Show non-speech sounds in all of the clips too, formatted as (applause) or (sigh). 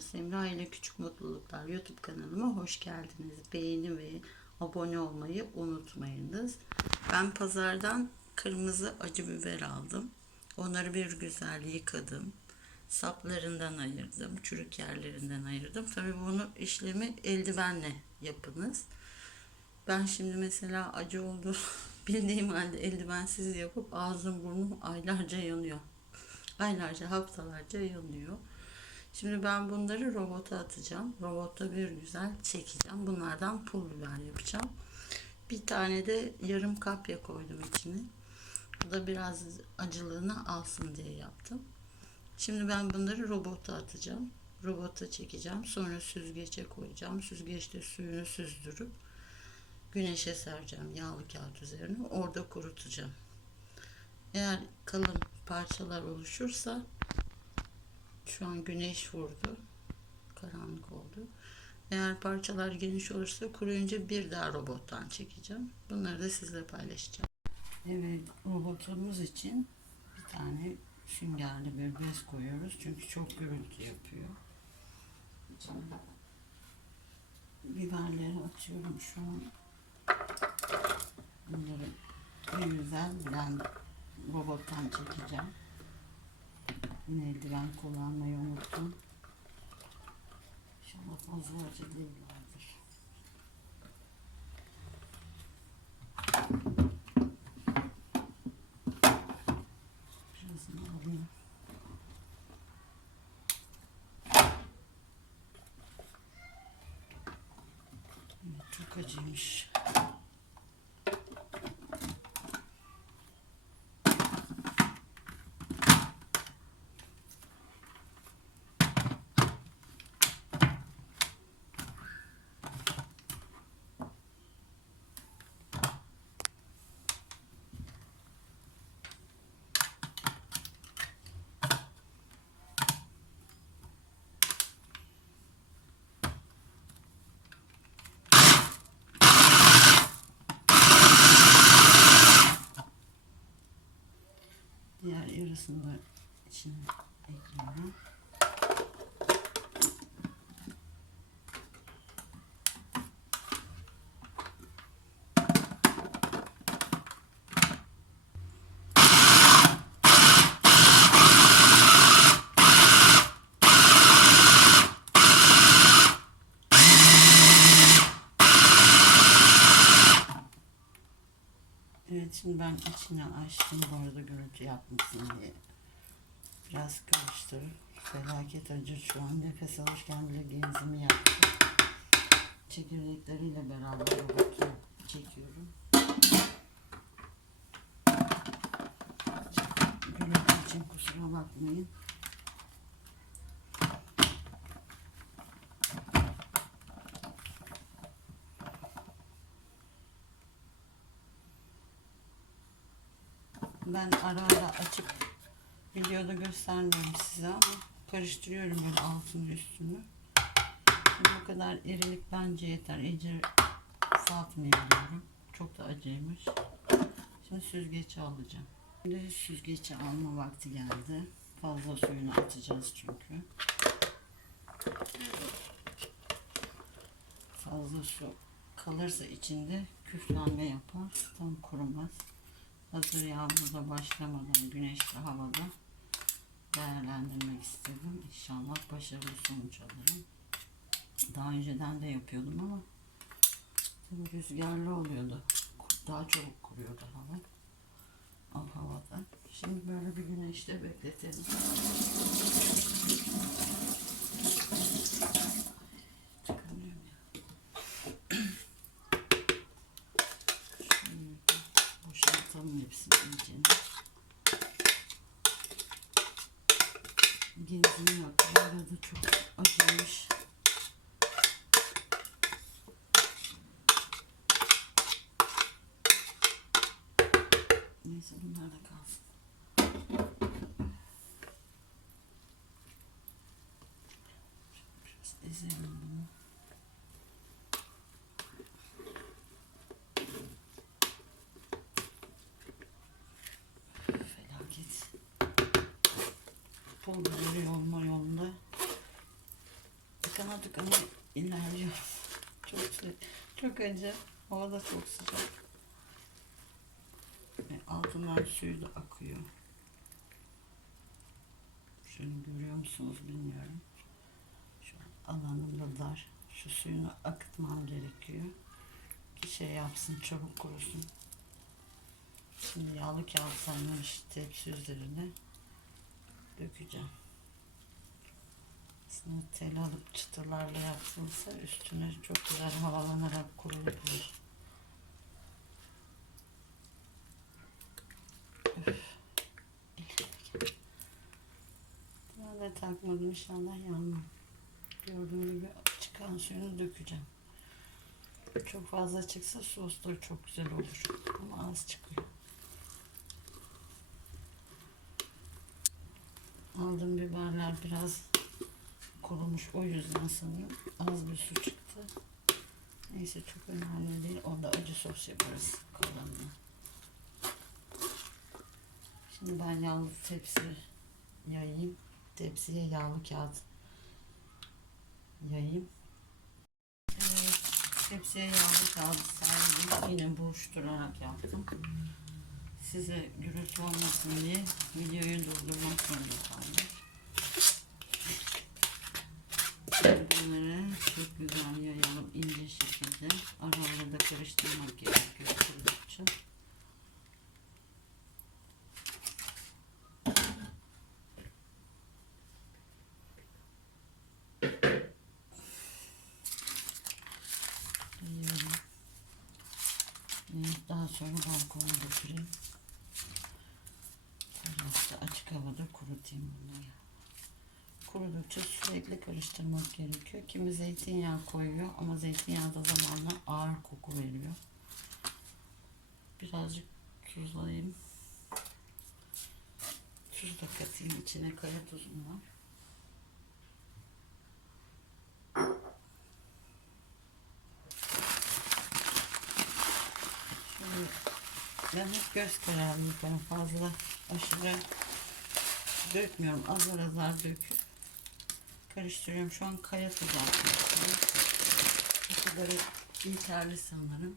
Semra ile Küçük Mutluluklar YouTube kanalıma hoş geldiniz. Beğeni ve abone olmayı unutmayınız. Ben pazardan kırmızı acı biber aldım. Onları bir güzel yıkadım. Saplarından ayırdım. Çürük yerlerinden ayırdım. Tabii bunu işlemi eldivenle yapınız. Ben şimdi mesela acı oldu (laughs) bildiğim halde eldivensiz yapıp ağzım burnum aylarca yanıyor. Aylarca haftalarca yanıyor. Şimdi ben bunları robota atacağım. Robotta bir güzel çekeceğim. Bunlardan pul biber yapacağım. Bir tane de yarım kapya koydum içine. Bu da biraz acılığını alsın diye yaptım. Şimdi ben bunları robota atacağım. Robota çekeceğim. Sonra süzgece koyacağım. Süzgeçte suyunu süzdürüp güneşe sereceğim yağlı kağıt üzerine. Orada kurutacağım. Eğer kalın parçalar oluşursa şu an güneş vurdu. Karanlık oldu. Eğer parçalar geniş olursa kuruyunca bir daha robottan çekeceğim. Bunları da sizle paylaşacağım. Evet robotumuz için bir tane süngerli bir bez koyuyoruz. Çünkü çok gürültü yapıyor. İçine biberleri atıyorum şu an. Bunları bir güzel blend robottan çekeceğim. Yine eldiven kullanmayı unuttum. İnşallah fazla acı değillerdir. Birazını. Evet, çok acıymış. Yarısını da içine ekliyorum. Evet şimdi ben içine açtım bu arada gürültü yapmasın diye. Biraz karıştır. Felaket acı şu an nefes alırken bile genzimi yaptı. Çekirdekleriyle beraber robotu çekiyorum. Gürültü için kusura bakmayın. Ben ara ara açıp videoda göstermiyorum size ama karıştırıyorum böyle altını üstünü. Şimdi bu kadar irilik bence yeter. İyice ufaltmayabiliyorum. Çok da acıymış. Şimdi süzgeci alacağım. Şimdi süzgeci alma vakti geldi. Fazla suyunu atacağız çünkü. Fazla su kalırsa içinde küflenme yapar. Tam kurumaz. Hazır yağmurda başlamadan güneşli havada değerlendirmek istedim. İnşallah başarılı sonuç alırım. Daha önceden de yapıyordum ama rüzgarlı oluyordu. Daha çabuk kuruyordu hava. Al havada. Şimdi böyle bir güneşte bekletelim. easy. Çok acı. Hava da çok sıcak. Ve altından suyu da akıyor. Şöyle görüyor musunuz bilmiyorum. Şu an alanım da dar. Şu suyunu akıtmam gerekiyor. Ki şey yapsın çabuk kurusun. Şimdi yağlı kağıt sarmış tepsi üzerine dökeceğim. Tel alıp çıtalarla yapılsa üstüne çok güzel havalanarak kurulabilir. Daha da takmadım inşallah yanmam. Gördüğüm gibi çıkan suyunu dökeceğim. Çok fazla çıksa sosları çok güzel olur. Ama az çıkıyor. Aldığım biberler biraz kurumuş o yüzden sanırım. Az bir su çıktı. Neyse çok önemli değil. Onda acı sos yaparız kalanını. Şimdi ben yağlı tepsi yayayım. Tepsiye yağlı kağıt yayayım. Evet, tepsiye yağlı kağıt serdim. Yine buruşturarak yaptım. Size gürültü olmasın diye videoyu durdurmak zorunda kaldım. Bunları çok güzel yayalım ince şekilde. Ara ara da karıştırmak gerekiyor. Evet, daha sonra balkona götüreyim. Terasta açık havada kurutayım bunları. Kurudukça sürekli karıştırmak gerekiyor. Kimi zeytinyağı koyuyor ama zeytinyağı da zamanla ağır koku veriyor. Birazcık tuzlayayım. Tuz da katayım içine kaya tuzum var. Ben hep göz kararı yaparım. Fazla aşırı dökmüyorum. Azar azar döküp karıştırıyorum. Şu an kaya atmıştım. Bu kadarı yeterli sanırım.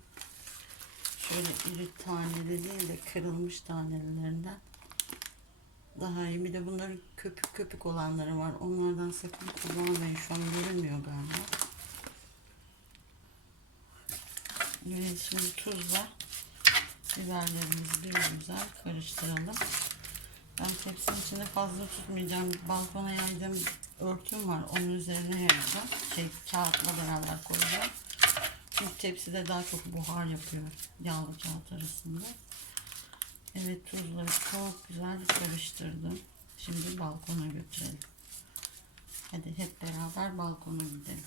Şöyle iri taneli değil de kırılmış tanelerinden daha iyi. Bir de bunların köpük köpük olanları var. Onlardan sakın kullanmayın. Şu an görünmüyor galiba. Evet şimdi tuzla biberlerimizi bir güzel karıştıralım. Ben tepsinin içinde fazla tutmayacağım. Balkona yaydığım örtüm var. Onun üzerine yayacağım. Şey kağıtla beraber koyacağım. Çünkü tepside daha çok buhar yapıyor. Yağlı kağıt arasında. Evet tuzları çok güzel karıştırdım. Şimdi balkona götürelim. Hadi hep beraber balkona gidelim.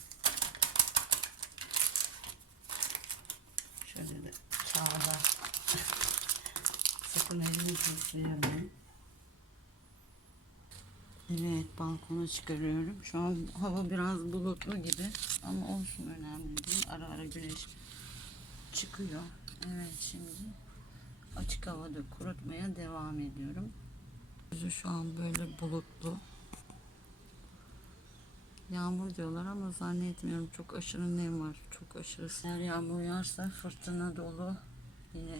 Şöyle de kağıda (laughs) sakın elinizi ıslayalım. Evet balkona çıkarıyorum. Şu an hava biraz bulutlu gibi ama olsun önemli değil. Ara ara güneş çıkıyor. Evet şimdi açık havada kurutmaya devam ediyorum. Yüzü şu an böyle bulutlu. Yağmur diyorlar ama zannetmiyorum. Çok aşırı nem var. Çok aşırı. Eğer yağmur yağarsa fırtına dolu yine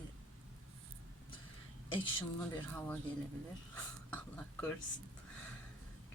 actionlı bir hava gelebilir. (laughs) Allah korusun.